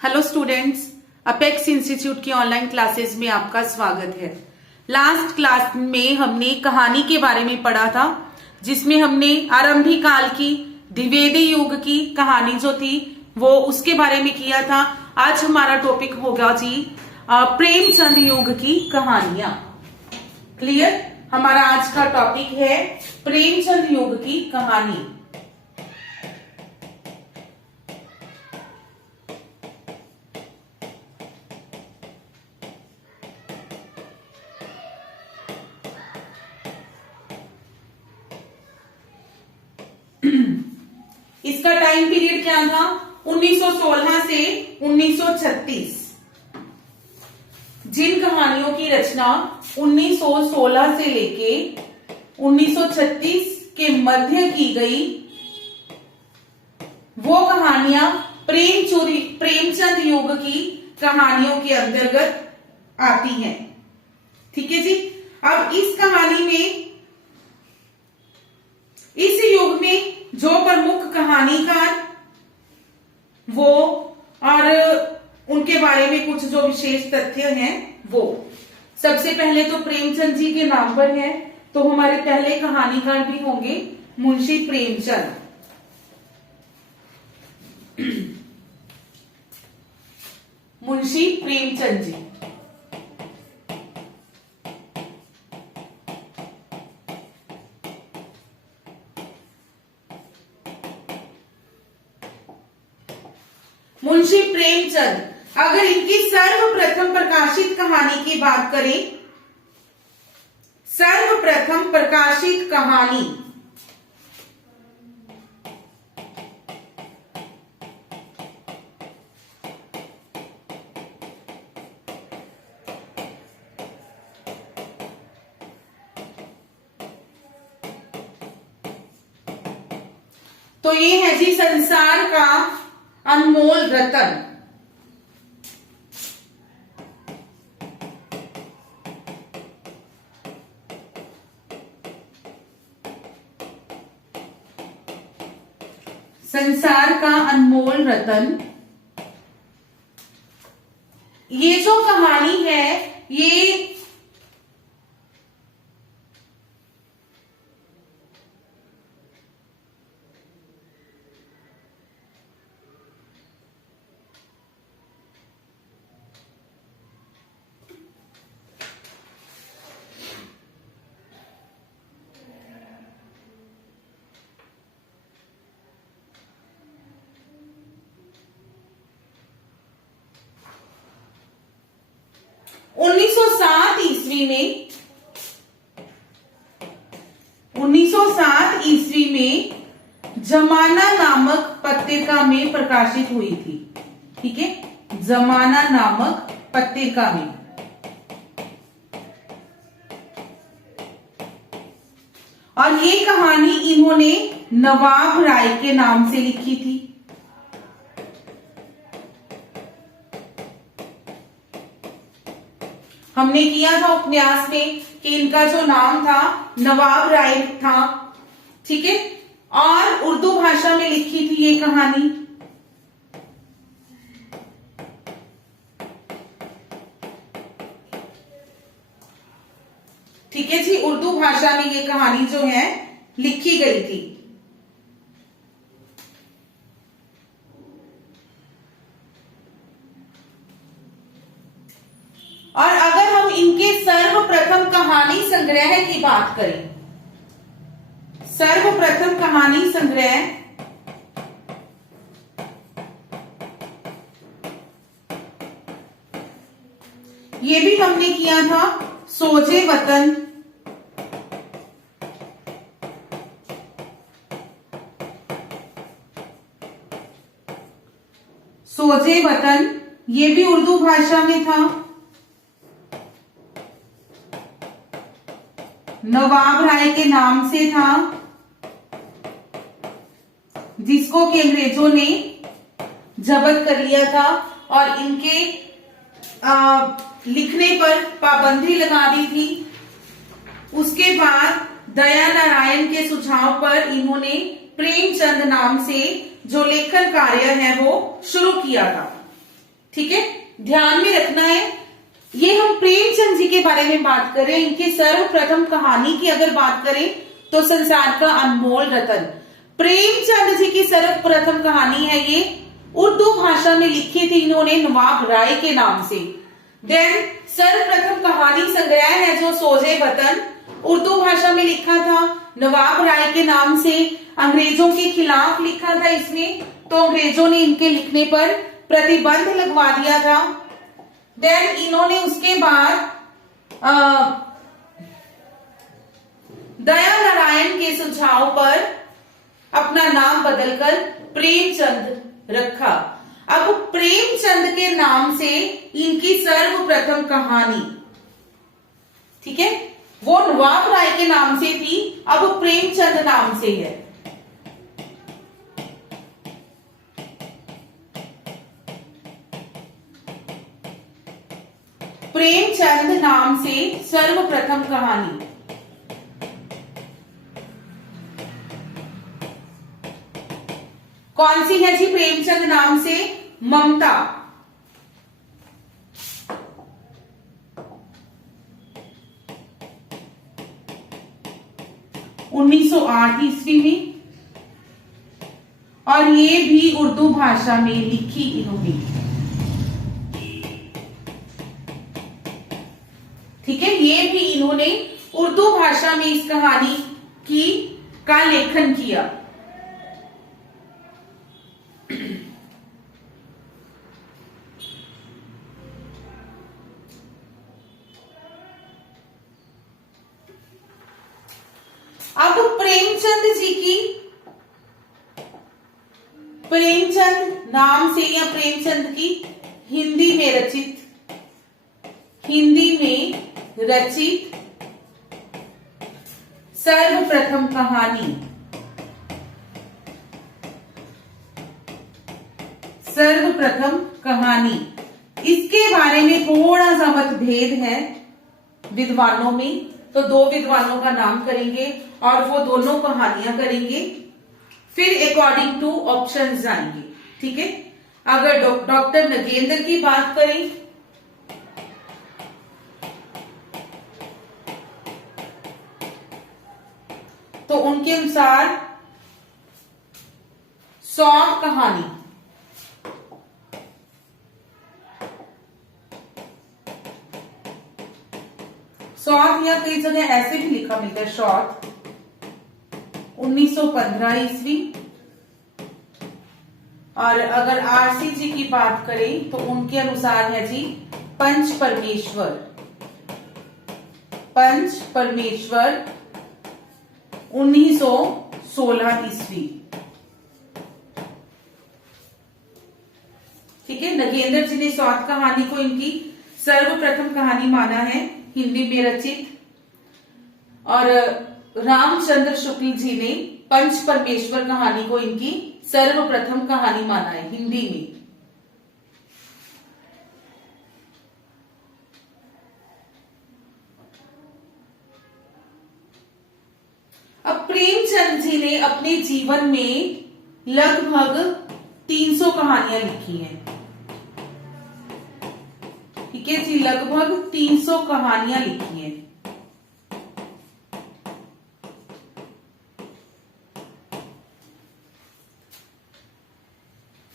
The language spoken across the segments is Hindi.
हेलो स्टूडेंट्स, अपेक्स इंस्टीट्यूट की ऑनलाइन क्लासेस में आपका स्वागत है। लास्ट क्लास में हमने कहानी के बारे में पढ़ा था, जिसमें हमने आरंभिक काल की द्विवेदी युग की कहानी जो थी वो उसके बारे में किया था। आज हमारा टॉपिक होगा जी प्रेमचंद युग की कहानियां। क्लियर? हमारा आज का टॉपिक है प्रेमचंद युग की कहानी। इसका टाइम पीरियड क्या था? 1916 से 1936। जिन कहानियों की रचना 1916 से लेके 1936 के मध्य की गई, वो कहानियां प्रेमचंद युग की कहानियों के अंतर्गत आती हैं। ठीक है जी। अब इस कहानी में, इस युग में जो प्रमुख कहानीकार वो और उनके बारे में कुछ जो विशेष तथ्य हैं वो, सबसे पहले तो प्रेमचंद जी के नाम पर है, तो हमारे पहले कहानीकार भी होंगे मुंशी प्रेमचंद। मुंशी प्रेमचंद जी। मुंशी प्रेमचंद, अगर इनकी सर्वप्रथम प्रकाशित कहानी की बात करें, सर्वप्रथम प्रकाशित कहानी तो ये है जी संसार का अनमोल रतन। संसार का अनमोल रतन। ये जो कहानी है ये में 1907 ईस्वी में जमाना नामक पत्रिका में प्रकाशित हुई थी। ठीक है, जमाना नामक पत्रिका में। और ये कहानी इन्होंने नवाब राय के नाम से लिखी थी। हमने किया था उपन्यास में कि इनका जो नाम था नवाब राय था। ठीक है, और उर्दू भाषा में लिखी थी ये कहानी। ठीक है जी, उर्दू भाषा में ये कहानी जो है लिखी गई थी। और अगर हम इनके सर्वप्रथम कहानी संग्रह की बात करें, सर्वप्रथम कहानी संग्रह ये भी हमने किया था, सोजे वतन। सोजे वतन ये भी उर्दू भाषा में था। नवाब राय के नाम से था, जिसको कि अंग्रेजों ने जब्त कर लिया था और इनके लिखने पर पाबंदी लगा दी थी। उसके बाद दया नारायण के सुझाव पर इन्होंने प्रेमचंद नाम से जो लेखन कार्य है वो शुरू किया था। ठीक है, ध्यान में रखना है। ये हम प्रेमचंद जी के बारे में बात करें, इनकी सर्वप्रथम कहानी की अगर बात करें तो संसार का अनमोल रतन। प्रेमचंद जी की सर्वप्रथम कहानी है ये, उर्दू भाषा में लिखी थी इन्होंने नवाब राय के नाम से। देन सर्वप्रथम कहानी संग्रह है जो सोजे वतन, उर्दू भाषा में लिखा था नवाब राय के नाम से। अंग्रेजों के खिलाफ लिखा था इसने, तो अंग्रेजों ने इनके लिखने पर प्रतिबंध लगवा दिया था। देन इन्होंने उसके बाद दया नारायण के सुझाव पर अपना नाम बदलकर प्रेमचंद रखा। अब प्रेमचंद के नाम से इनकी सर्वप्रथम कहानी, ठीक है, वो नवाब राय के नाम से थी, अब प्रेमचंद नाम से है। प्रेमचंद नाम से सर्वप्रथम कहानी। कौन सी है जी प्रेमचंद नाम से? ममता। उन्नीस सौ 8 ईस्वी में, और ये भी उर्दू भाषा में लिखी इन्होंने, ठीक है, ये भी इन्होंने उर्दू भाषा में इस कहानी का लेखन किया। अब प्रेमचंद नाम से या प्रेमचंद की हिंदी में रचित सर्वप्रथम कहानी, इसके बारे में थोड़ा सा मतभेद है विद्वानों में, तो दो विद्वानों का नाम करेंगे और वो दोनों कहानियां करेंगे, फिर अकॉर्डिंग टू ऑप्शंस जाएंगे, ठीक है। अगर डॉक्टर नगेंद्र की बात करें तो उनके अनुसार सौत कहानी, सौत या कई जगह ऐसे भी लिखा मिलता है शॉर्ट, 1915 ईस्वी। और अगर आरसी जी की बात करें तो उनके अनुसार है जी पंच परमेश्वर 1916 ईस्वी, ठीक है। नगेंद्र जी ने स्वात कहानी को इनकी सर्वप्रथम कहानी माना है, हिंदी में रचित, और रामचंद्र शुक्ल जी ने पंच परमेश्वर कहानी को इनकी सर्वप्रथम कहानी माना है हिंदी में। अब प्रेमचंद जी ने अपने जीवन में लगभग 300 कहानियां लिखी हैं, ठीक है जी, लगभग 300 कहानियां लिखी हैं।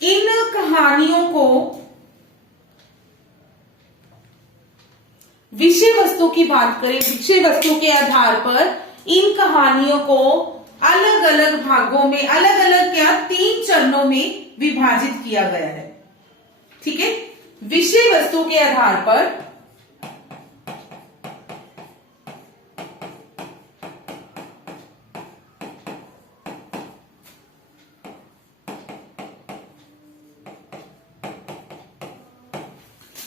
इन कहानियों को विषय वस्तु की बात करें, विषय वस्तु के आधार पर इन कहानियों को अलग अलग भागों में, अलग अलग क्या 3 चरणों में विभाजित किया गया है, ठीक है। विषय वस्तु के आधार पर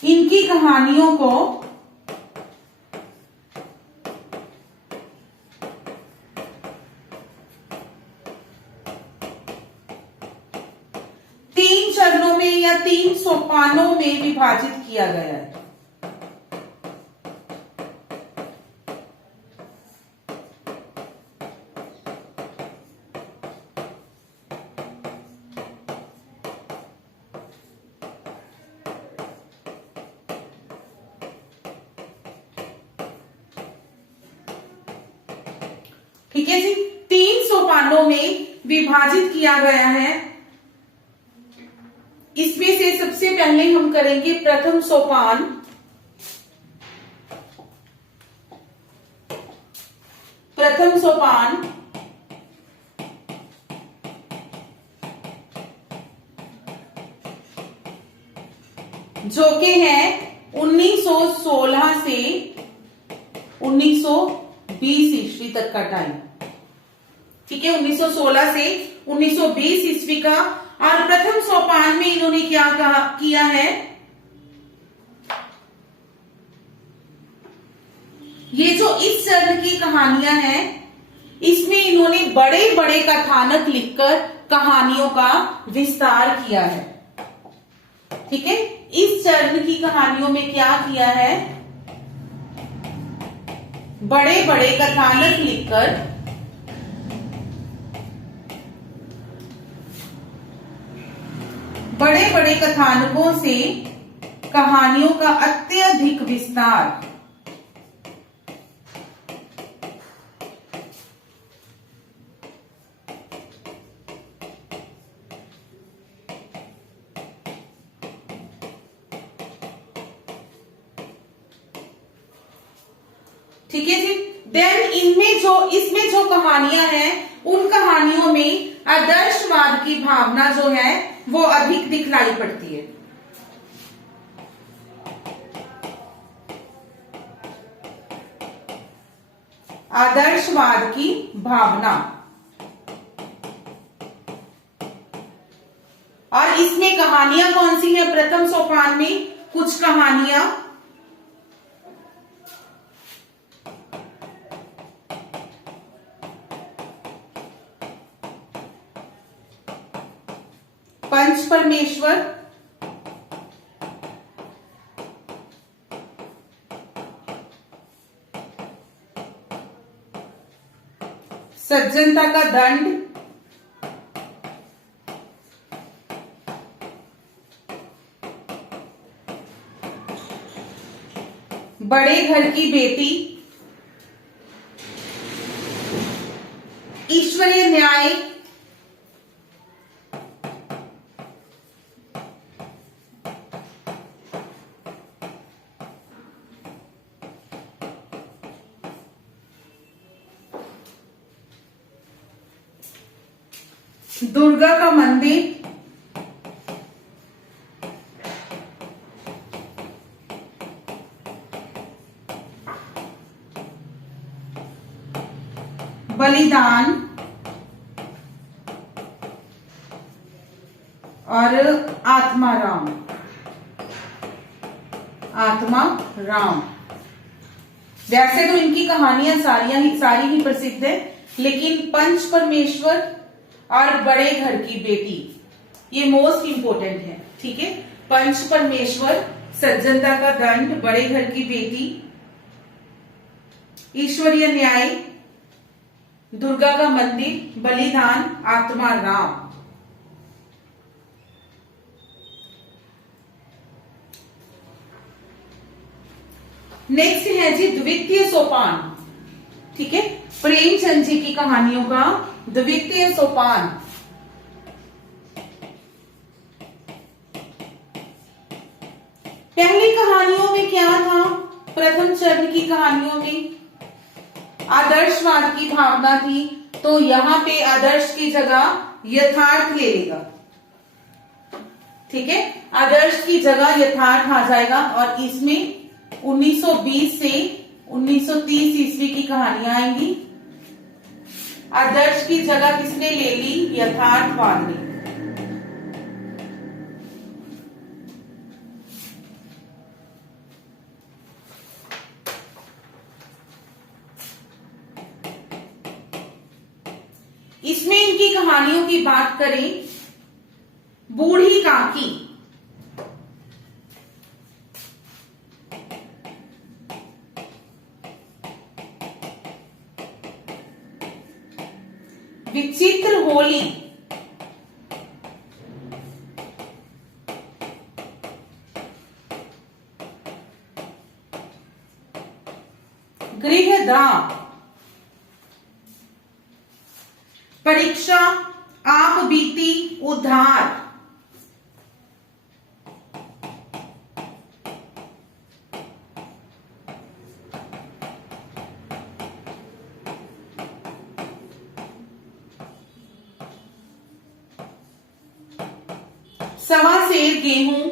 इनकी कहानियों को चरणों में या 3 सोपानों में विभाजित किया गया है। ठीक है जी, 3 सोपानों में विभाजित किया गया है। इसमें से सबसे पहले हम करेंगे प्रथम सोपान। प्रथम सोपान जो कि है 1916 से 1920 ईस्वी तक का टाइम। ठीक है, 1916 से 1920 ईस्वी का। और प्रथम सोपान में इन्होंने क्या किया है, ये जो इस चरण की कहानियां हैं, इसमें इन्होंने बड़े बड़े कथानक लिखकर कहानियों का विस्तार किया है। ठीक है, इस चरण की कहानियों में क्या किया है, बड़े बड़े कथानक लिखकर बड़े बड़े कथानकों से कहानियों का अत्यधिक विस्तार। ठीक है जी, देन इसमें जो कहानियां हैं, उन कहानियों में आदर्शवाद की भावना जो है वो अधिक दिखलाई पड़ती है। आदर्शवाद की भावना। और इसमें कहानियां कौन सी है, प्रथम सोपान में कुछ कहानियां पंच परमेश्वर, सज्जनता का दंड, बड़े घर की बेटी, ईश्वरीय न्याय, दुर्गा का मंदिर, बलिदान और आत्मा राम। वैसे तो इनकी कहानियां सारी ही प्रसिद्ध है, लेकिन पंच परमेश्वर और बड़े घर की बेटी ये मोस्ट इंपोर्टेंट है। ठीक है, पंच परमेश्वर, सज्जनता का दंड, बड़े घर की बेटी, ईश्वरीय न्याय, दुर्गा का मंदिर, बलिदान, आत्मा राम। नेक्स्ट है जी द्वितीय सोपान। ठीक है, प्रेमचंद जी की कहानियों का द्वितीय सोपान। पहली कहानियों में क्या था, प्रथम चरण की कहानियों में आदर्शवाद की भावना थी, तो यहां पे आदर्श की जगह यथार्थ ले लेगा। ठीक है, आदर्श की जगह यथार्थ आ जाएगा। और इसमें 1920 से 1930 ईस्वी की कहानियां आएंगी। आदर्श की जगह किसने ले ली, यथार्थवाद ने। इसमें इनकी कहानियों की बात करें, बूढ़ी काकी, विचित्र होली, गृहदाह, परीक्षा आप बीती उधार, सवा सेर गेहूं,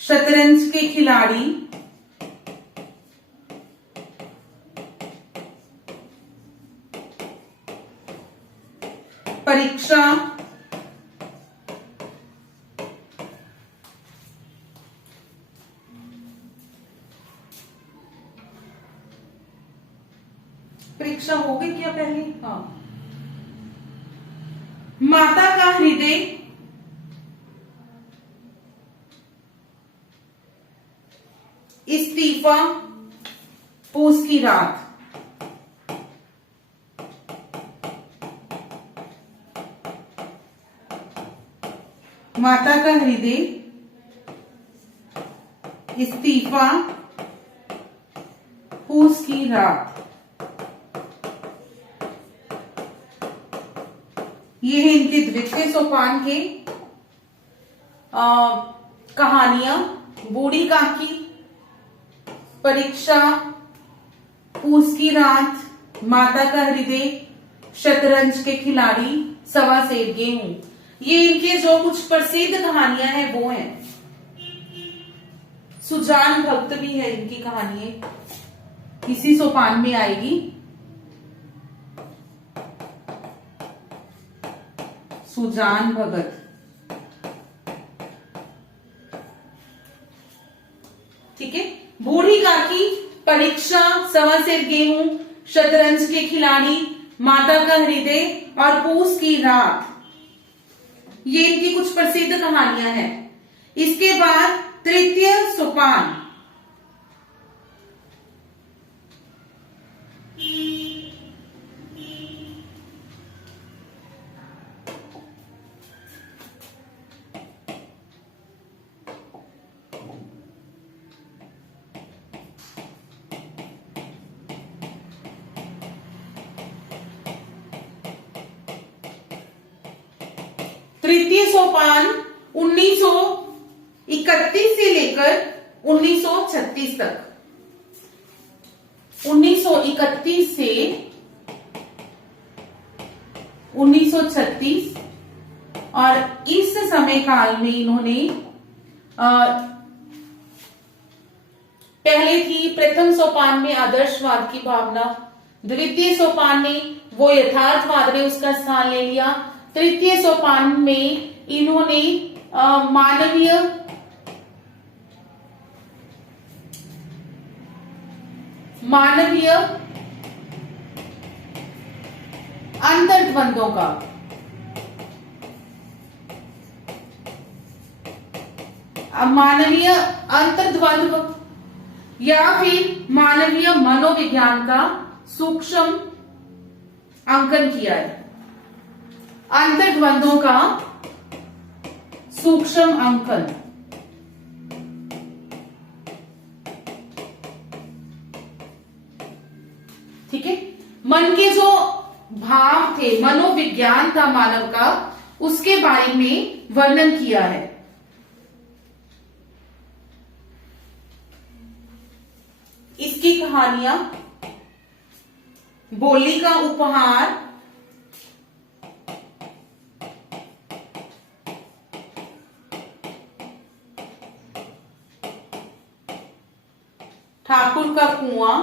शतरंज के खिलाड़ी, परीक्षा परीक्षा हो गई क्या पहले? हाँ। माता का हृदय, इस्तीफा, पूस की रात, माता का हृदय, इस्तीफा, पूस की रात। ये है इनके द्वितीय सोपान के कहानियां। बूढ़ी काकी, परीक्षा, पूस की रात, माता का हृदय, शतरंज के खिलाड़ी, सवा सेर गेहूं। ये इनके जो कुछ प्रसिद्ध कहानियां हैं वो हैं। सुजान भक्त भी है इनकी कहानी, इसी सोपान में आएगी। सुजान भगत, ठीक है। बूढ़ी काकी, परीक्षा, सवा सेर गेहूं, शतरंज के खिलाड़ी, माता का हृदय और पूस की रात, ये इनकी कुछ प्रसिद्ध कहानियां हैं। इसके बाद तृतीय सोपान, तृतीय सोपान 1931 से लेकर 1936 तक। 1931 से 1936 और इस समय काल में इन्होंने पहले थी प्रथम सोपान में आदर्शवाद की भावना, द्वितीय सोपान में वो यथार्थवाद ने उसका स्थान ले लिया, तृतीय सोपान में इन्होंने मानवीय अंतर्द्वंद्वों का मानवीय अंतर्द्वंद्व या फिर मानवीय मनोविज्ञान का सूक्ष्म अंकन किया है। अंतर्द्वंद्वों का सूक्ष्म अंकन, ठीक है। मन के जो भाव थे, मनोविज्ञान था मानव का, उसके बारे में वर्णन किया है। इसकी कहानियां बोली का उपहार, ठाकुर का कुआं,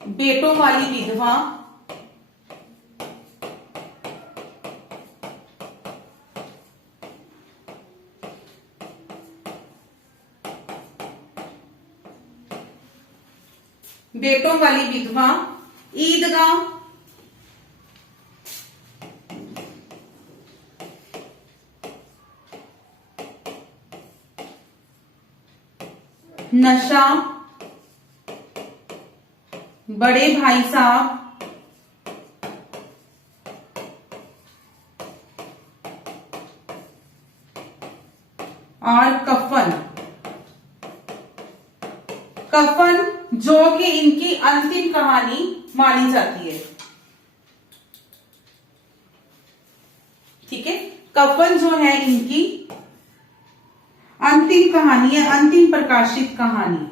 बेटों वाली विधवा, बेटों वाली विधवा, ईदगाह, नशा, बड़े भाई साहब और कफन। कफन जो कि इनकी अंतिम कहानी मानी जाती है। ठीक है, कफन जो है इनकी अंतिम कहानी है, अंतिम प्रकाशित कहानी।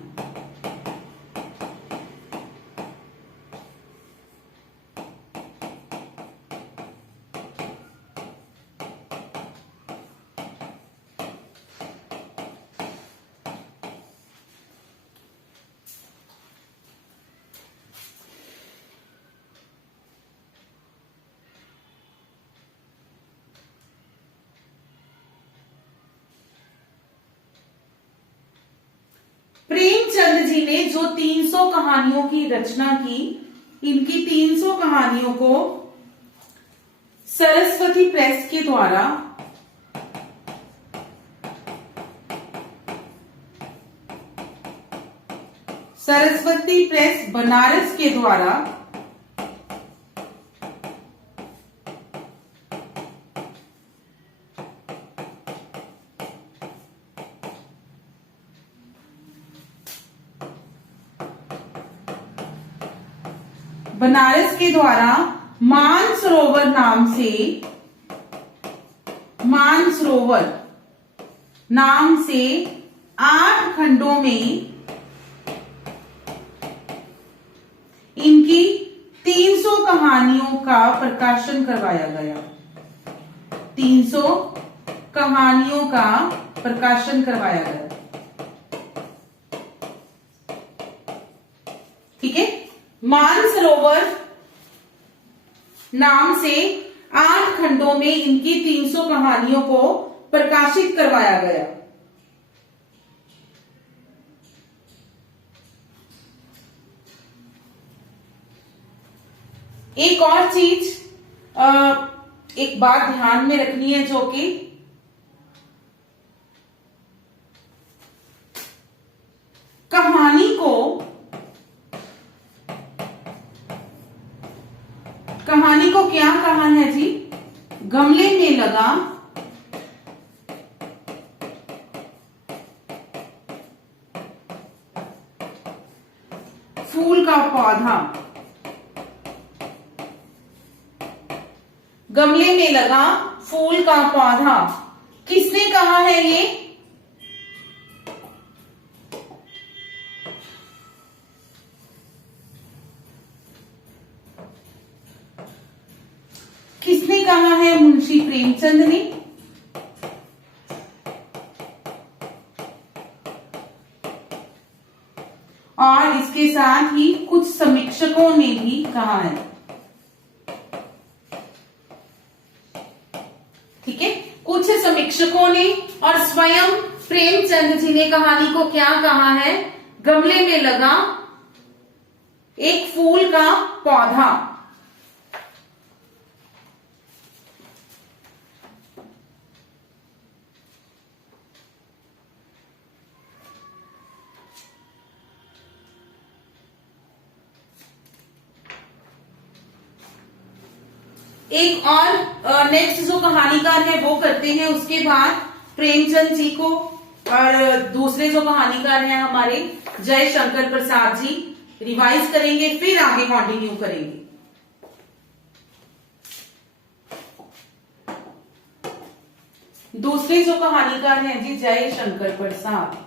प्रेमचंद जी ने जो 300 कहानियों की रचना की, इनकी 300 कहानियों को सरस्वती प्रेस के द्वारा सरस्वती प्रेस बनारस के द्वारा मानसरोवर नाम से 8 खंडों में इनकी 300 कहानियों का प्रकाशन करवाया गया। 300 कहानियों का प्रकाशन करवाया गया। ठीक है, मानसरोवर नाम से 8 खंडों में इनकी 300 कहानियों को प्रकाशित करवाया गया। एक और चीज, एक बात ध्यान में रखनी है, जो कि कहानी को क्या कहा है जी? गमले में लगा फूल का पौधा। गमले में लगा फूल का पौधा, किसने कहा है ये? किसने कहा है? मुंशी प्रेमचंद ने। और इसके साथ ही कुछ समीक्षकों ने भी कहा है। ठीक है, कुछ समीक्षकों ने और स्वयं प्रेमचंद जी ने कहानी को क्या कहा है? गमले में लगा एक फूल का पौधा। एक और नेक्स्ट जो कहानीकार है वो करते हैं, उसके बाद प्रेमचंद जी को और दूसरे जो कहानीकार हैं हमारे जय शंकर प्रसाद जी रिवाइज करेंगे, फिर आगे कंटिन्यू करेंगे। दूसरे जो कहानीकार हैं जी जय शंकर प्रसाद।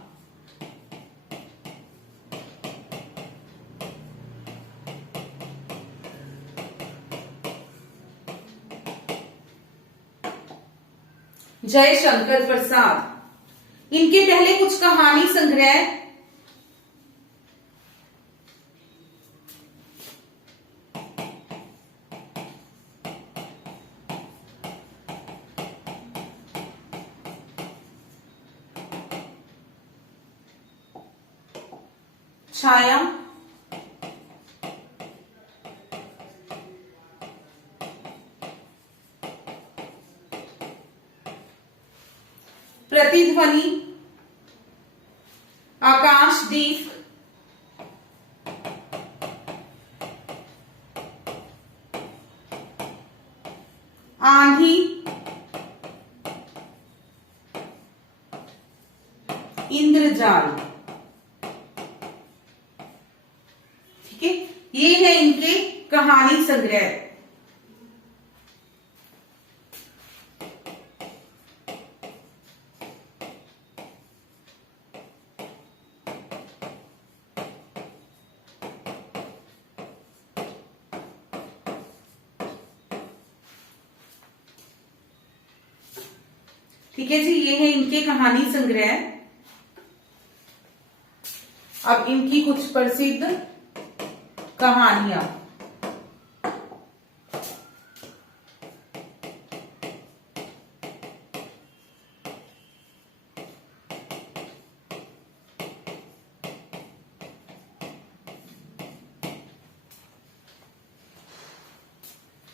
जय शंकर प्रसाद, इनके पहले कुछ कहानी संग्रह छाया, प्रतिध्वनि, आकाशदीप, आंधी, इंद्रजाल। ठीक है, ये है इनके कहानी संग्रह। ठीक है जी, ये है इनके कहानी संग्रह। अब इनकी कुछ प्रसिद्ध कहानियां।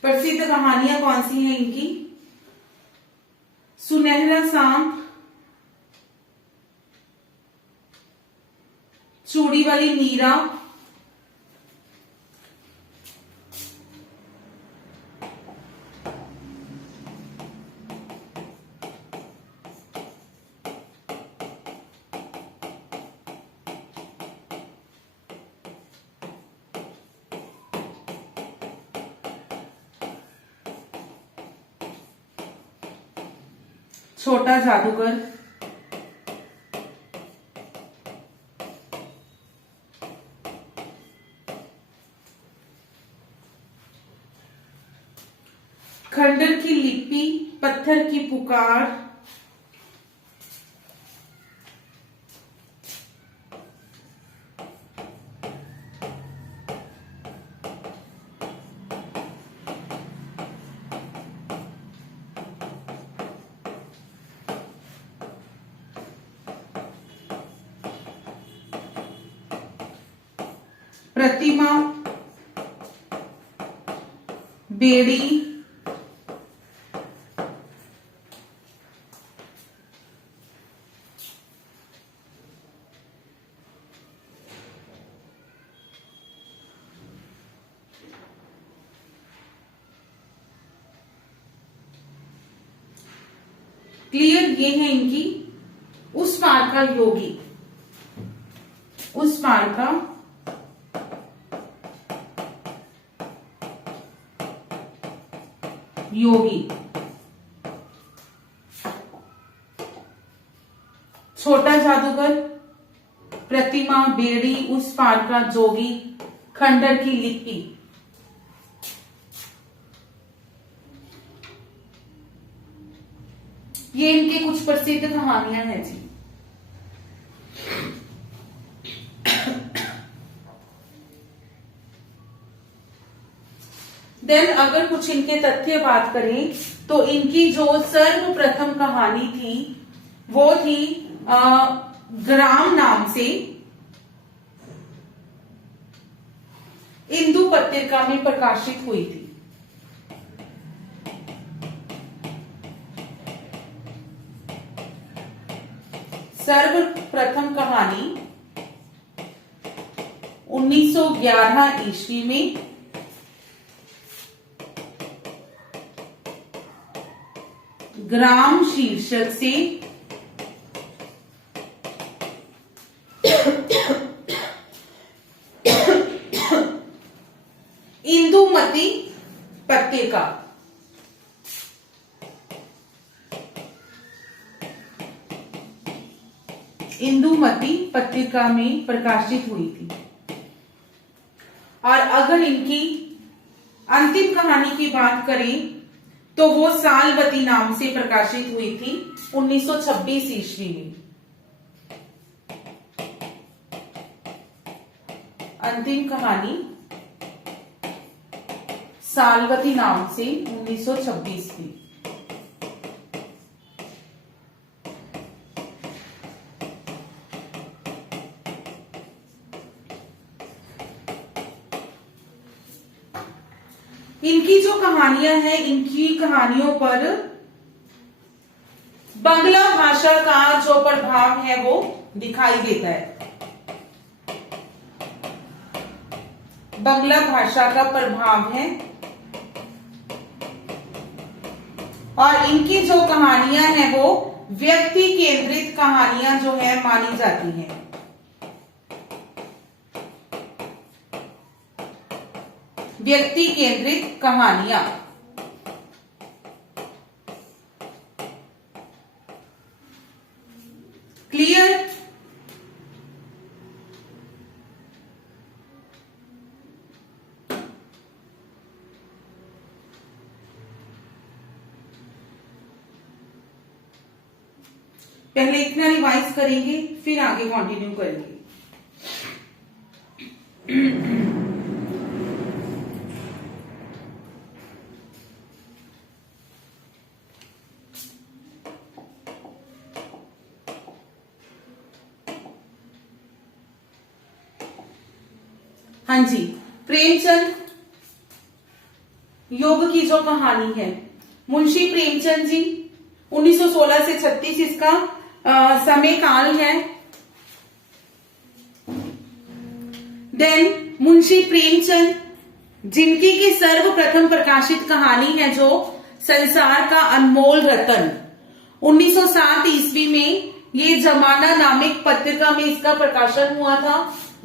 प्रसिद्ध कहानियां कौन सी हैं इनकी? सुनहरा सांप, चूड़ी वाली मीरा, छोटा जादूगर, खंडर की लिपि, पत्थर की पुकार, प्रतिमा, बेड़ी, क्लियर। ये है इनकी उस पार का योगी, उस पार का योगी, छोटा जादूगर, प्रतिमा, बेड़ी, उस पार का जोगी, खंडर की लिपि। ये इनके कुछ प्रसिद्ध कहानियां हैं जी। देन अगर कुछ इनके तथ्य बात करें तो इनकी जो सर्वप्रथम कहानी थी वो थी ग्राम नाम से इंदु पत्रिका में प्रकाशित हुई थी। सर्वप्रथम कहानी 1911 ईस्वी में ग्राम शीर्षक से इंदुमती पत्रिका, इंदुमती पत्रिका में प्रकाशित हुई थी। और अगर इनकी अंतिम कहानी की बात करें तो वो सालवती नाम से प्रकाशित हुई थी 1926 ईस्वी में। अंतिम कहानी सालवती नाम से 1926 में। इनकी जो कहानियां हैं, इनकी कहानियों पर बंगला भाषा का जो प्रभाव है वो दिखाई देता है। बंगला भाषा का प्रभाव है और इनकी जो कहानियां हैं वो व्यक्ति केंद्रित कहानियां जो है मानी जाती हैं। व्यक्ति केंद्रित कहानियां। क्लियर? पहले इतना रिवाइज करेंगे फिर आगे कंटिन्यू करेंगे। हाँ जी, प्रेमचंद योग की जो कहानी है, मुंशी प्रेमचंद जी 1916 से 36 इसका समय काल है। देन मुंशी प्रेमचंद जिनकी की सर्वप्रथम प्रकाशित कहानी है जो संसार का अनमोल रतन, 1907 ईस्वी में ये जमाना नामक पत्रिका में इसका प्रकाशन हुआ था।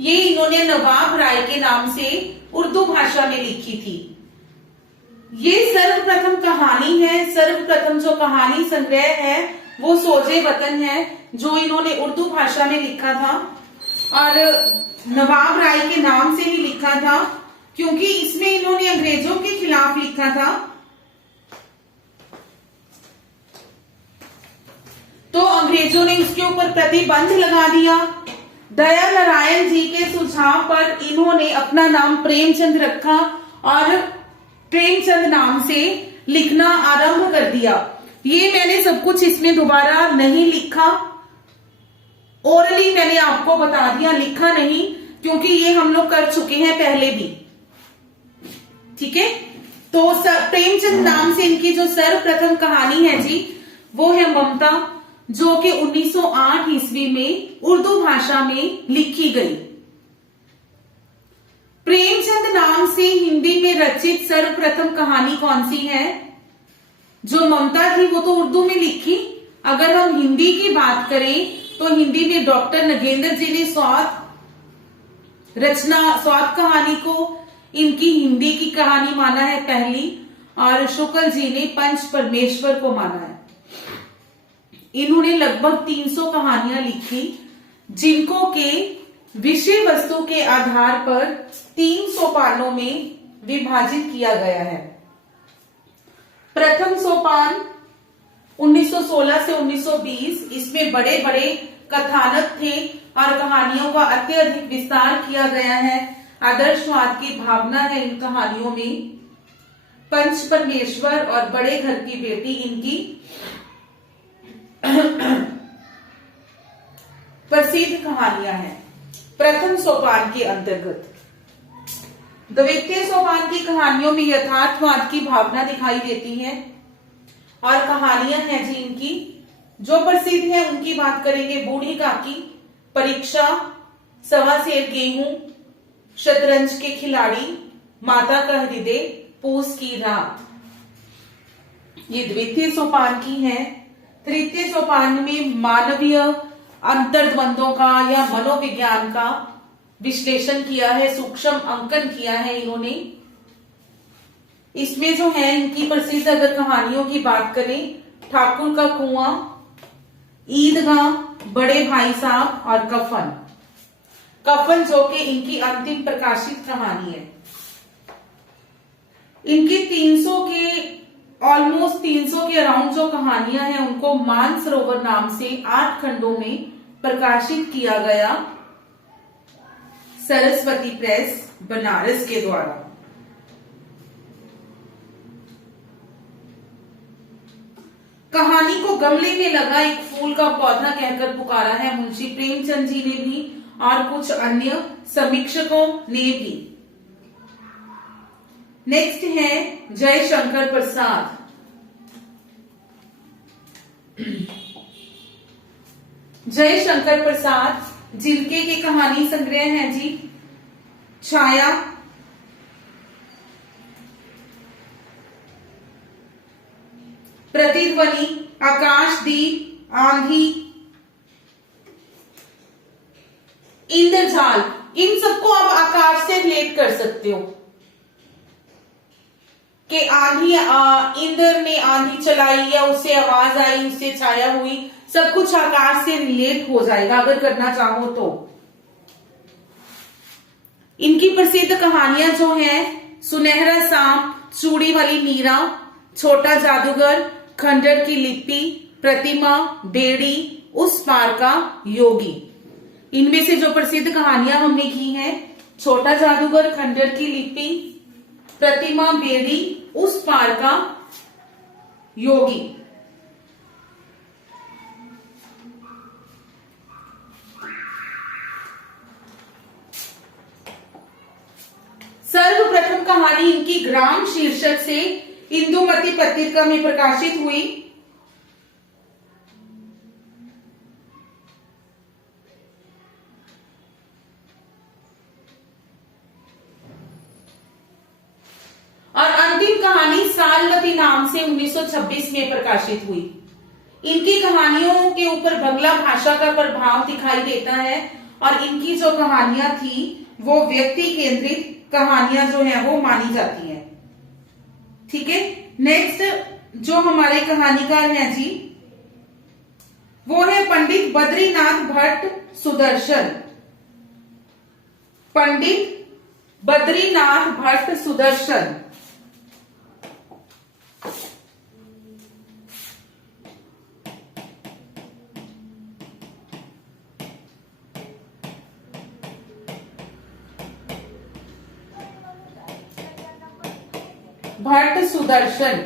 ये इन्होंने नवाब राय के नाम से उर्दू भाषा में लिखी थी। ये सर्वप्रथम कहानी है, सर्वप्रथम जो कहानी संग्रह है वो सोजे वतन है जो इन्होंने उर्दू भाषा में लिखा था और नवाब राय के नाम से ही लिखा था क्योंकि इसमें इन्होंने अंग्रेजों के खिलाफ लिखा था। तो अंग्रेजों ने उसके ऊपर प्रतिबंध लगा दिया। दया नारायण जी के सुझाव पर इन्होंने अपना नाम प्रेमचंद रखा और प्रेमचंद नाम से लिखना आरंभ कर दिया। ये मैंने सब कुछ इसमें दोबारा नहीं लिखा, ओरली मैंने आपको बता दिया, लिखा नहीं क्योंकि ये हम लोग कर चुके हैं पहले भी। ठीक है, तो प्रेमचंद नाम से इनकी जो सर्वप्रथम कहानी है जी वो है ममता, जो कि 1908 ईस्वी में उर्दू भाषा में लिखी गई। प्रेमचंद नाम से हिंदी में रचित सर्वप्रथम कहानी कौन सी है? जो ममता थी वो तो उर्दू में लिखी। अगर हम हिंदी की बात करें तो हिंदी में डॉक्टर नगेंद्र जी ने स्वाद कहानी को इनकी हिंदी की कहानी माना है पहली, और शुक्ल जी ने पंच परमेश्वर को माना है। इन्होंने लगभग 300 कहानियां लिखी जिनको के विषय वस्तु के आधार पर 3 सोपानों में विभाजित किया गया है। प्रथम सोपान 1916 से 1920, इसमें बड़े बड़े कथानक थे और कहानियों का अत्यधिक विस्तार किया गया है। आदर्शवाद की भावना है इन कहानियों में। पंच परमेश्वर और बड़े घर की बेटी इनकी प्रसिद्ध कहानियां हैं प्रथम सोपान के अंतर्गत। द्वितीय सोपान की कहानियों में यथार्थवाद की भावना दिखाई देती है और कहानियां हैं जी इनकी जो प्रसिद्ध है उनकी बात करेंगे। बूढ़ी काकी, परीक्षा, सवा सेर गेहूं, शतरंज के खिलाड़ी, माता का हृदय, पूस की रात, ये द्वितीय सोपान की है। तृतीय सोपान में मानवीय अंतर्द्वंदों का या मनोविज्ञान का विश्लेषण किया है, सूक्ष्म अंकन किया है इन्होंने। इसमें जो है इनकी प्रसिद्ध अगर कहानियों की बात करें, ठाकुर का कुआं, ईदगाह, बड़े भाई साहब और कफन। कफन जो कि इनकी अंतिम प्रकाशित कहानी है। इनकी 300 के ऑलमोस्ट 300 के अराउंड जो कहानियां हैं उनको मानसरोवर नाम से 8 खंडों में प्रकाशित किया गया सरस्वती प्रेस बनारस के द्वारा। कहानी को गमले में लगा एक फूल का पौधा कहकर पुकारा है मुंशी प्रेमचंद जी ने भी और कुछ अन्य समीक्षकों ने भी। नेक्स्ट है जयशंकर प्रसाद। जयशंकर प्रसाद जिनके की कहानी संग्रह है जी छाया, प्रतिध्वनि, आकाशदीप, आंधी, इंद्रजाल, इन सबको आप आकाश से रिलेट कर सकते हो कि आंधी, इंद्र ने आंधी चलाई या उससे आवाज आई, उससे छाया हुई, सब कुछ आकाश से रिलेट हो जाएगा अगर करना चाहो तो। इनकी प्रसिद्ध कहानियां जो हैं सुनहरा सांप, चूड़ी वाली मीरा, छोटा जादूगर, खंडर की लिपि, प्रतिमा, बेड़ी, उस पार का योगी। इनमें से जो प्रसिद्ध कहानियां हमने की हैं, छोटा जादूगर, खंडर की लिपि, प्रतिमा, बेड़ी, उस पार का योगी। सर्वप्रथम कहानी इनकी ग्राम शीर्षक से इंदुमती पत्रिका में प्रकाशित हुई। और अंतिम कहानी सालमती नाम से 1926 में प्रकाशित हुई। इनकी कहानियों के ऊपर बंगला भाषा का प्रभाव दिखाई देता है और इनकी जो कहानियां थी वो व्यक्ति केंद्रित कहानियां जो है वो मानी जाती हैं। ठीक है, नेक्स्ट जो हमारे कहानीकार हैं जी वो है पंडित बद्रीनाथ भट्ट सुदर्शन। पंडित बद्रीनाथ भट्ट सुदर्शन भट्ट सुदर्शन,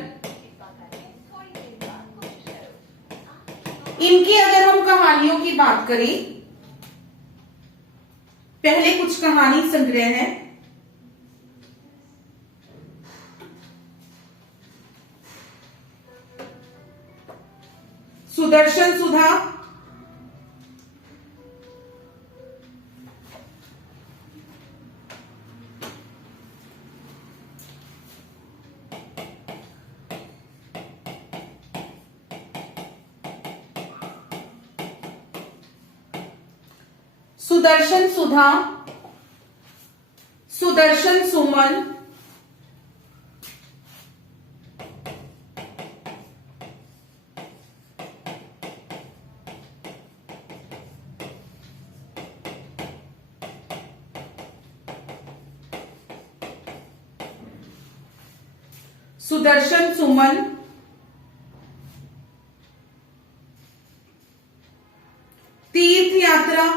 इनकी अगर हम कहानियों की बात करें, पहले कुछ कहानी संग्रह है। सुदर्शन सुधा, सुदर्शन सुधा, सुदर्शन सुमन, सुदर्शन सुमन, तीर्थ यात्रा,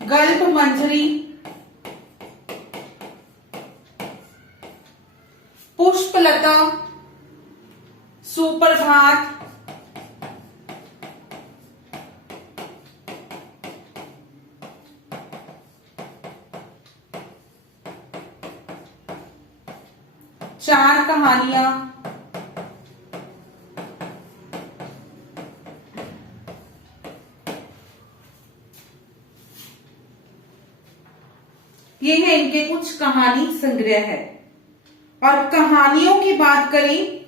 गल्प मंजरी, पुष्पलता, सुप्रभात, चार कहानियां, ये है इनके कुछ कहानी संग्रह है। और कहानियों की बात करें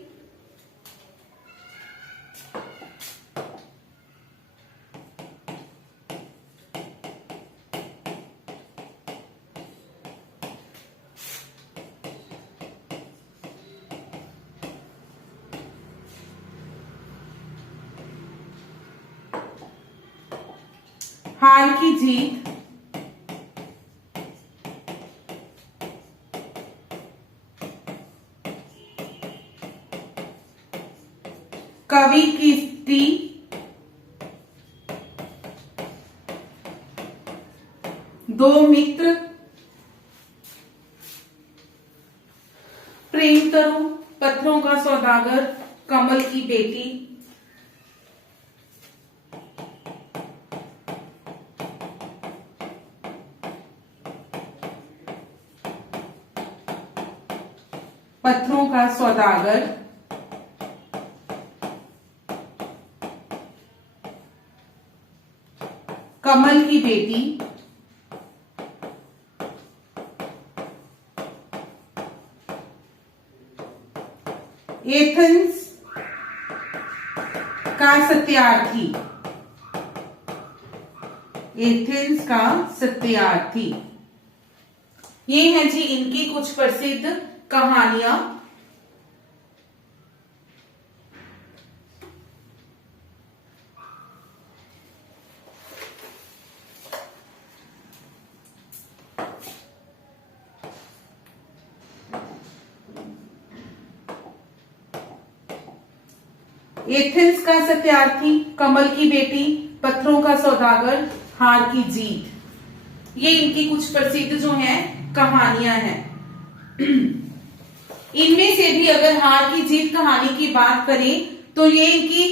हार की जीत, कवि की स्त्री, दो मित्र, प्रेम तरु, पत्थरों का सौदागर, कमल की बेटी, पत्थरों का सौदागर, कमल की बेटी, एथेंस का सत्यार्थी, एथेंस का सत्यार्थी। ये है जी इनकी कुछ प्रसिद्ध कहानियां। एथेंस का सत्यार्थी, कमल की बेटी, पत्थरों का सौदागर, हार की जीत। ये इनकी कुछ प्रसिद्ध जो हैं कहानियां हैं। इनमें से भी अगर हार की जीत कहानी की बात करें तो ये इनकी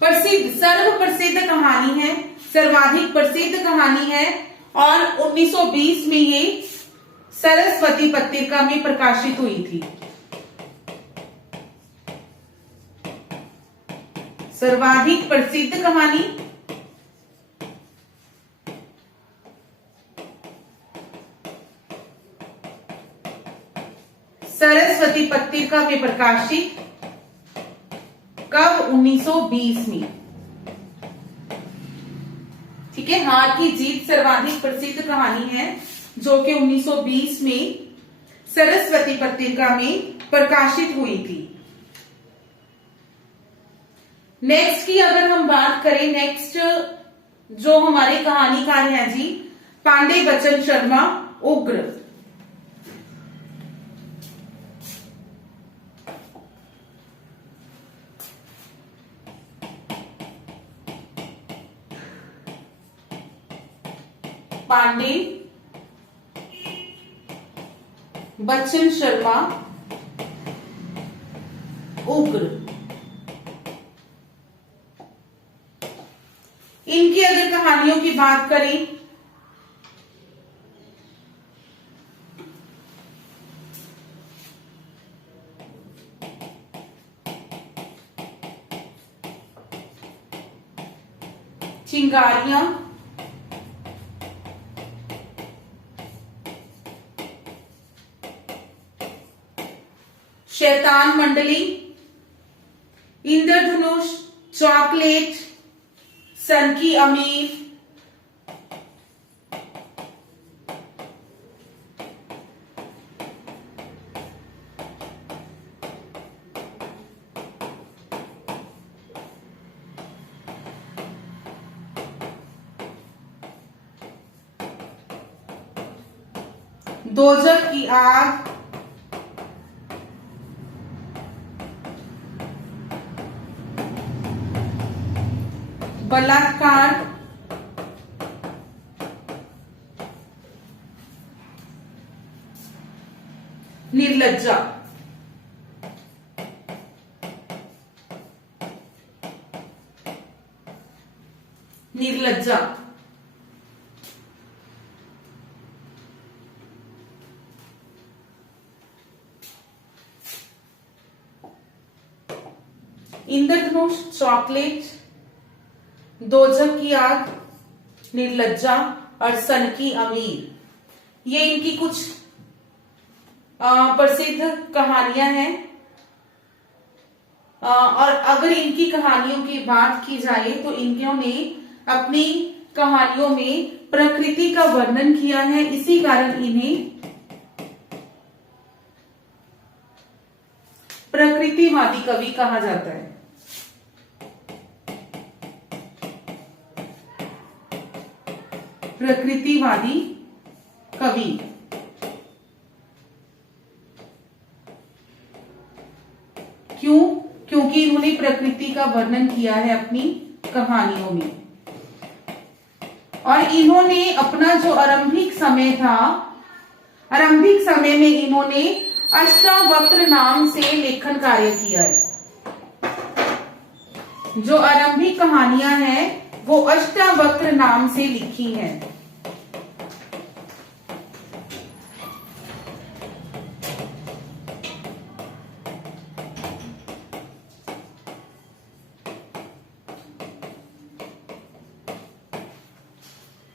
प्रसिद्ध, सर्व प्रसिद्ध कहानी है, सर्वाधिक प्रसिद्ध कहानी है और 1920 में ये सरस्वती पत्रिका में प्रकाशित हुई थी। सर्वाधिक प्रसिद्ध कहानी सरस्वती पत्रिका में प्रकाशित, कब? 1920 में। ठीक है, हार की जीत सर्वाधिक प्रसिद्ध कहानी है जो कि 1920 में सरस्वती पत्रिका में प्रकाशित हुई थी। नेक्स्ट की अगर हम बात करें, नेक्स्ट जो हमारे कहानीकार हैं जी, पांडे बचन शर्मा, उग्र। पांडे बच्चन शर्मा, उग्र। इनकी अगर कहानियों की बात करें, चिंगारियां, शैतान मंडली, इंद्रधनुष, चॉकलेट, सन की अमीर, दोजख की आग, बलात्कार, निर्लज्जा। निर्लज्जा इंद्रधनुष, चॉकलेट, दोजख की आग, निर्लज्जा और सन की अमीर। ये इनकी कुछ प्रसिद्ध कहानियां हैं। और अगर इनकी कहानियों की बात की जाए तो इन्होंने अपनी कहानियों में प्रकृति का वर्णन किया है, इसी कारण इन्हें प्रकृतिवादी कवि कहा जाता है। प्रकृतिवादी कवि। क्यों? क्योंकि इन्होंने प्रकृति का वर्णन किया है अपनी कहानियों में। और इन्होंने अपना जो आरंभिक समय था, आरंभिक समय में इन्होंने अष्टावक्र नाम से लेखन कार्य किया है। जो आरंभिक कहानियां हैं वो अष्टावक्र नाम से लिखी हैं।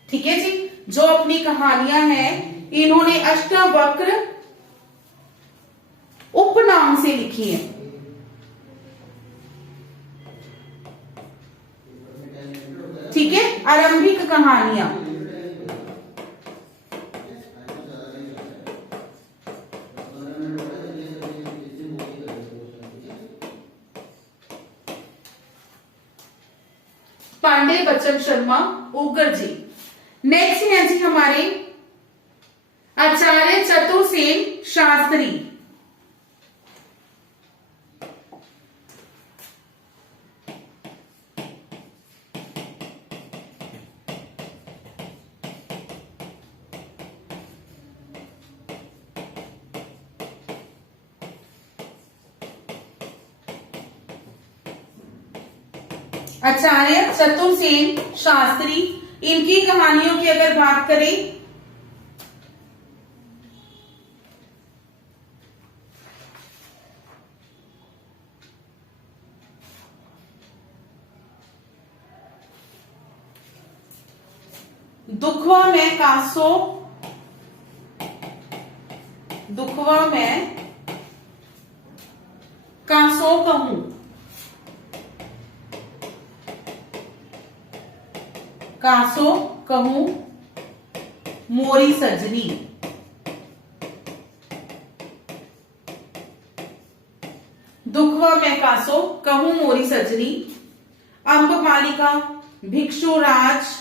ठीक है जी, जो अपनी कहानियां हैं इन्होंने अष्टावक्र उपनाम से लिखी लिखी हैं। ठीक है, आरंभिक कहानियां। पांडे बच्चन शर्मा ओकर जी। नेक्स्ट है जी हमारे आचार्य चतुर्सेन शास्त्री। आचार्य चतुर्सेन शास्त्री, इनकी कहानियों की अगर बात करें दुखवा में कासो, दुखवा में कासो कहूं, कासो कहूं मोरी सजनी, दुखवा में कासो कहूं मोरी सजनी, अम्ब मालिका, भिक्षु राज,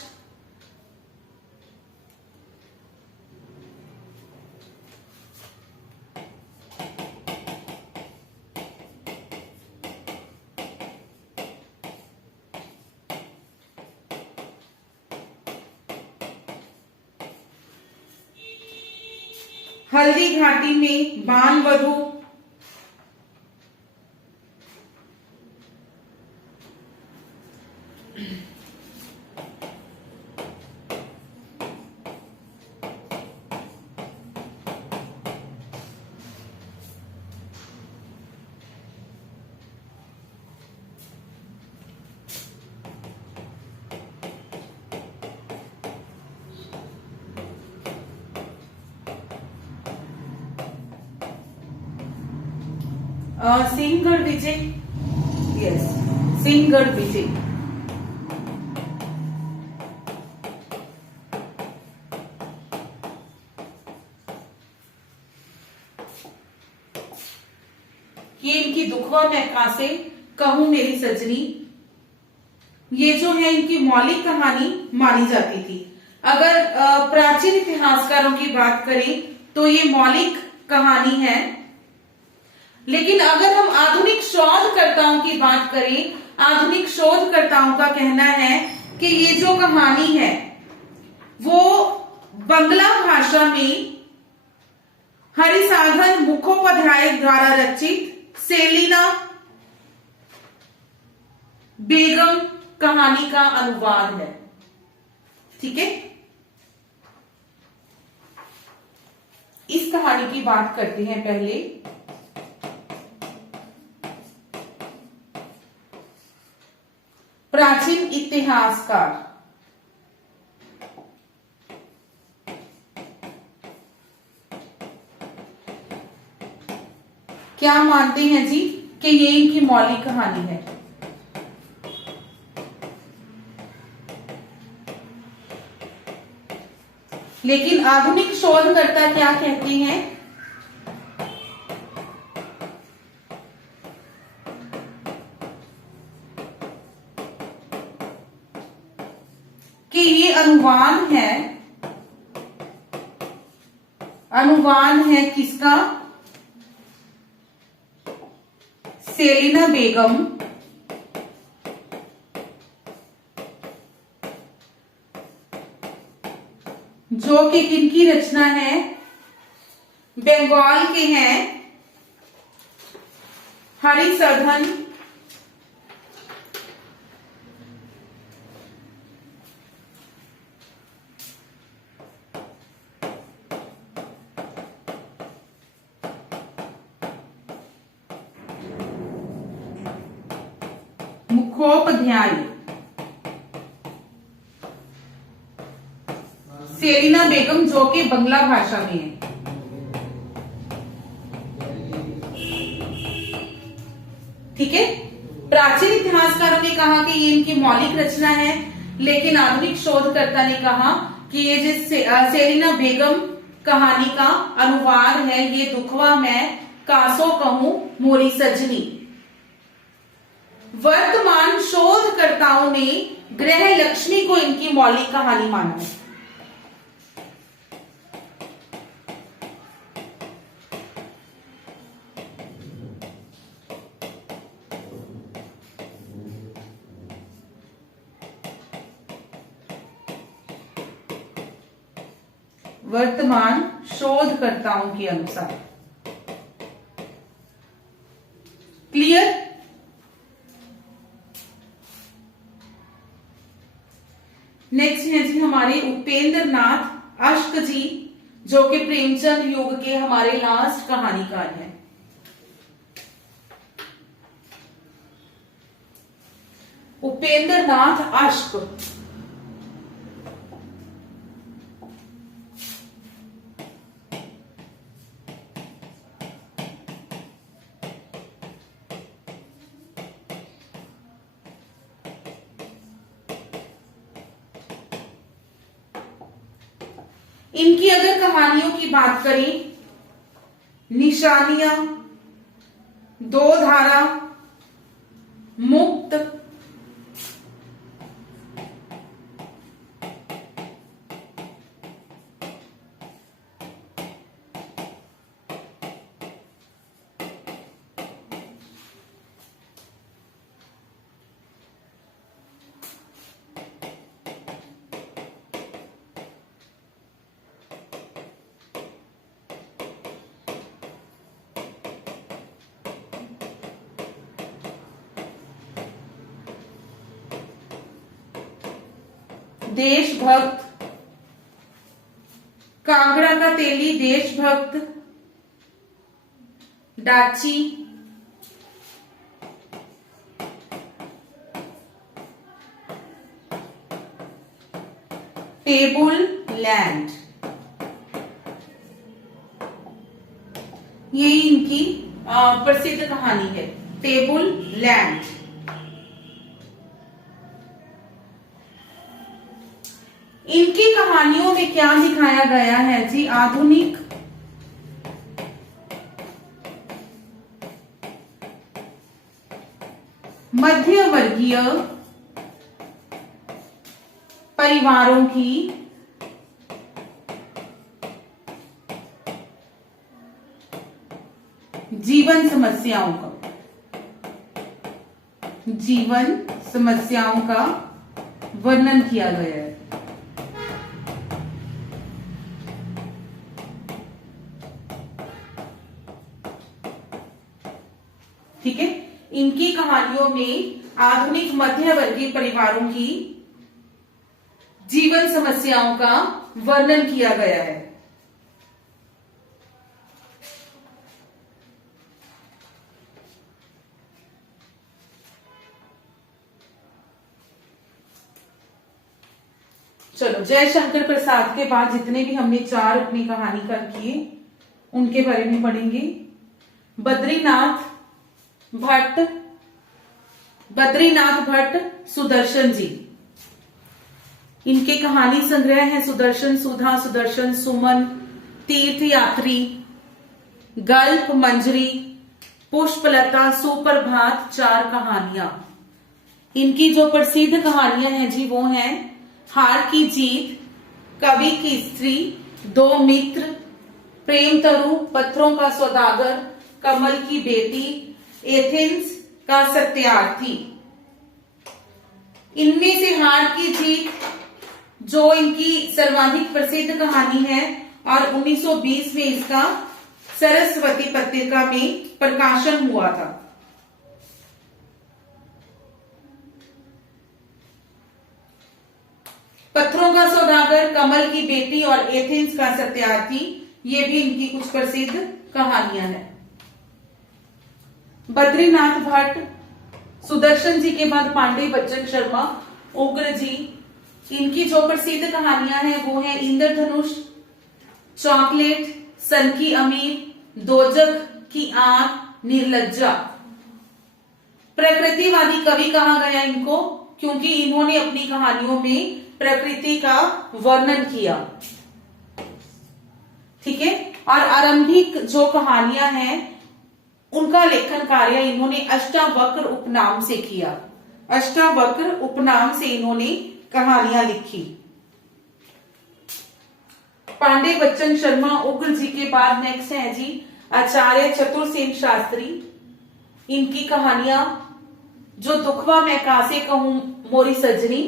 हल्दी घाटी में बान वधु, सिंहगढ़ विजय, यस सिंहगढ़ विजय। ये इनकी दुखवा महका से कहूं मेरी सजनी, ये जो है इनकी मौलिक कहानी मानी जाती थी। अगर प्राचीन इतिहासकारों की बात करें तो ये मौलिक कहानी है, लेकिन अगर हम आधुनिक शोधकर्ताओं की बात करें, आधुनिक शोधकर्ताओं का कहना है कि ये जो कहानी है वो बंगला भाषा में हरिसाधन मुखोपाध्याय द्वारा रचित सेलिना बेगम कहानी का अनुवाद है। ठीक है, इस कहानी की बात करते हैं पहले। प्राचीन इतिहासकार क्या मानते हैं जी कि ये इनकी मौलिक कहानी है। लेकिन आधुनिक शोधकर्ता क्या कहते हैं कि ये अनुवाद है, अनुवाद है किसका? सेलिना बेगम, जो कि किनकी रचना है? बंगाल के हैं हरिसाधन मुखोपाध्याय। सेलिना बेगम जो कि बंगला भाषा में है। इतिहासकारों ने कहा कि ये इनकी मौलिक रचना है, लेकिन आधुनिक शोधकर्ता ने कहा कि ये जिस सेलिना बेगम कहानी का अनुवाद है, ये दुखवा मैं कासो कहूं मोरी सजनी। वर्तमान शोधकर्ताओं ने ग्रह लक्ष्मी को इनकी मौलिक कहानी माना है। वर्तमान शोधकर्ताओं के अनुसार। क्लियर? नेक्स्ट है जी हमारे उपेंद्र नाथ अश्क जी, जो कि प्रेमचंद युग के हमारे लास्ट कहानीकार हैं। उपेंद्र नाथ अश्क इनकी अगर कहानियों की बात करें, निशानियां, दो धारा, मुक्त, देशभक्त, कांगड़ा का तेली देशभक्त, डाची, टेबल लैंड, ये इनकी प्रसिद्ध कहानी है, टेबल लैंड। इनकी कहानियों में क्या दिखाया गया है जी? आधुनिक मध्यवर्गीय परिवारों की जीवन समस्याओं का वर्णन किया गया है। ठीक है, इनकी कहानियों में आधुनिक मध्यवर्गीय परिवारों की जीवन समस्याओं का वर्णन किया गया है। चलो, जयशंकर प्रसाद के बाद जितने भी हमने चार अपनी कहानीकार किए उनके बारे में पढ़ेंगे। बद्रीनाथ भट्ट सुदर्शन जी, इनके कहानी संग्रह है सुदर्शन सुधा, सुदर्शन सुमन, तीर्थ यात्री, गल्प मंजरी, पुष्पलता, सुप्रभात, चार कहानियां। इनकी जो प्रसिद्ध कहानियां हैं जी वो हैं हार की जीत, कवि की स्त्री, दो मित्र, प्रेम तरु, पत्थरों का सौदागर, कमल की बेटी, एथेंस का सत्यार्थी। इनमें से हार की जीत जो इनकी सर्वाधिक प्रसिद्ध कहानी है और 1920 में इसका सरस्वती पत्रिका में प्रकाशन हुआ था। पत्थरों का सौदागर, कमल की बेटी और एथेंस का सत्यार्थी, ये भी इनकी कुछ प्रसिद्ध कहानियां हैं। बद्रीनाथ भट्ट, सुदर्शन जी के बाद पांडे बच्चन शर्मा, उग्र जी, इनकी जो प्रसिद्ध कहानियां हैं वो है इंद्रधनुष, चॉकलेट, सन की अमीर, दोजख की आग, निर्लज्जा। प्रकृतिवादी कवि कहा गया इनको, क्योंकि इन्होंने अपनी कहानियों में प्रकृति का वर्णन किया। ठीक है। और आरंभिक जो कहानियां हैं उनका लेखन कार्य इन्होंने अष्टावक्र उपनाम से किया। अष्टावक्र उपनाम से इन्होंने कहानियां लिखी। पांडे बच्चन शर्मा उग्र जी के बाद नेक्स्ट है जी आचार्य चतुरसेन शास्त्री। इनकी कहानियां जो दुखवा मैं कासे कहूं मोरी सजनी,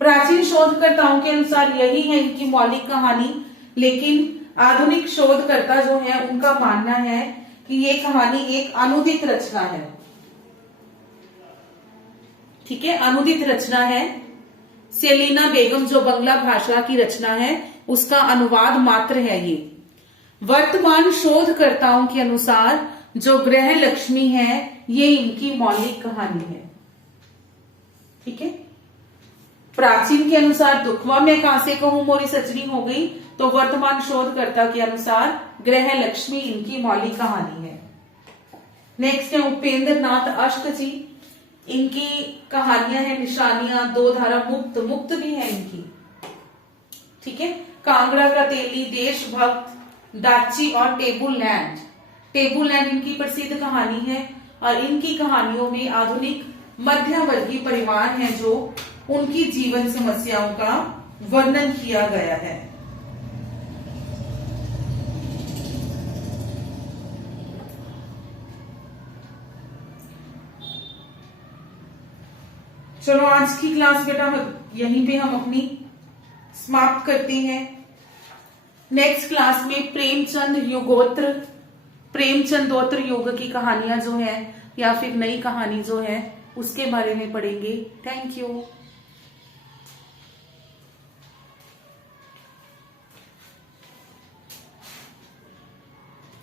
प्राचीन शोधकर्ताओं के अनुसार यही है इनकी मौलिक कहानी, लेकिन आधुनिक शोधकर्ता जो है उनका मानना है कि ये कहानी एक अनुदित रचना है। ठीक है, अनुदित रचना है। सेलिना बेगम जो बंगला भाषा की रचना है उसका अनुवाद मात्र है ये। वर्तमान शोधकर्ताओं के अनुसार जो ग्रह लक्ष्मी है ये इनकी मौलिक कहानी है। ठीक है। प्राचीन के अनुसार दुखवा मैं कासे कहूं मोरी सजनी हो गई, तो वर्तमान शोधकर्ता के अनुसार ग्रह लक्ष्मी इनकी मौलिक कहानी है। नेक्स्ट है उपेंद्र नाथ अश्क जी। इनकी कहानियां हैं निशानियां, दो धारा, मुक्त, मुक्त भी है इनकी। ठीक है। कांगड़ा का तेली, देशभक्त, दाची और टेबुल लैंड। टेबुल लैंड इनकी प्रसिद्ध कहानी है और इनकी कहानियों में आधुनिक मध्यवर्गीय परिवार हैं जो उनकी जीवन समस्याओं का वर्णन किया गया है। चलो आज की क्लास बेटा यहीं पे हम अपनी समाप्त करते हैं। नेक्स्ट क्लास में प्रेमचंद युगोत्र, प्रेमचंदोत्र युग की कहानियां जो है या फिर नई कहानी जो है उसके बारे में पढ़ेंगे। Thank you.